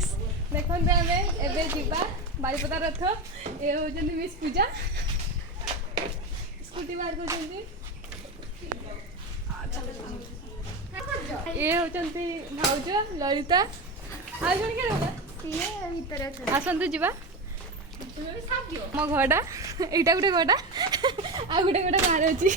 guys देखते आम एवं जीवा बारिपदा रथ ये हूँ मिस पूजा स्कूटी बाहर कर ये होती भाउज ललिता आज जन क्या आसतु जा मो घरटा यहाँ गोटे घरटा आ गोटे गोटे बाहर अच्छी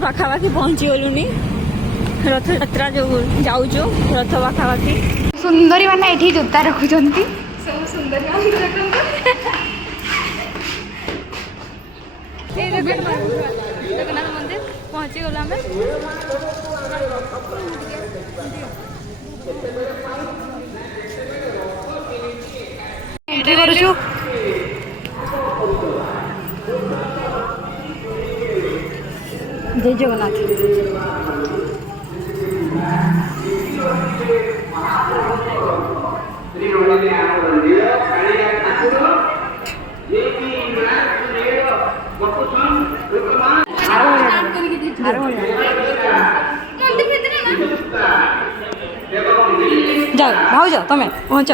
पाखापाखि पहुँची गलुनी रथ यात्रा जो जाऊँ रथ पाखापाखि सुंदरी मैंने ये जोता रखुंट सब सुंदरी जगन्नाथ मंदिर पहुँची गलु आम एंट्री करूँ जय जगन्नाथ जाओ भाउज तमें पहुंच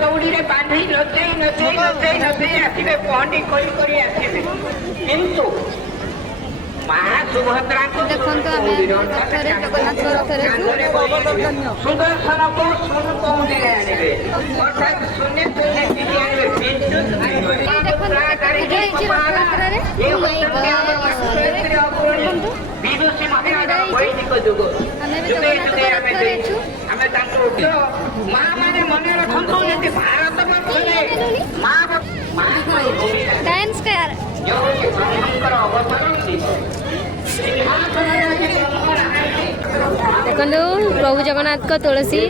दौड़ी बांधी नचई नचई नचई नचई आसवे पहंडी किंतु माँ सुभद्रा सुदर्शन को सुन पहुंचे आने अर्थात शून्य विदुषी महाराज वैदिक जुग जुगे जुगे आम माँ मैंने मन रखु भारत डांस कर देखो प्रभु जगन्नाथ का तुलसी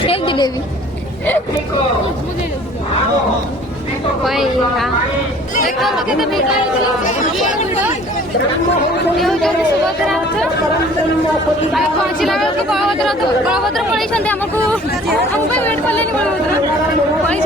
केमती लेवी सुभद्रा पहुँचला बेलू बलभद्र बलभद्र पलि आमको वेट कले बलभद्र पलि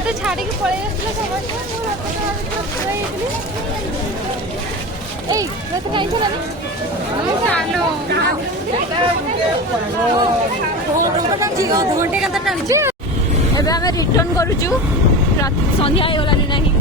ମତେ ଛାଡ଼ିକି ପଳେଇ ଆସିଲେ ସମସ୍ତେ ମୁଁ ରଥ ହେଇଥିଲି ଏଇ ରଥ କାହିଁ ଥିଲାନି ଅଧଘଣ୍ଟେ କେତେ ଟାଣିଛି ଏବେ ଆମେ ରିଟର୍ନ କରୁଛୁ ସନ୍ଧ୍ୟା ହେଇଗଲାନି ନାହିଁ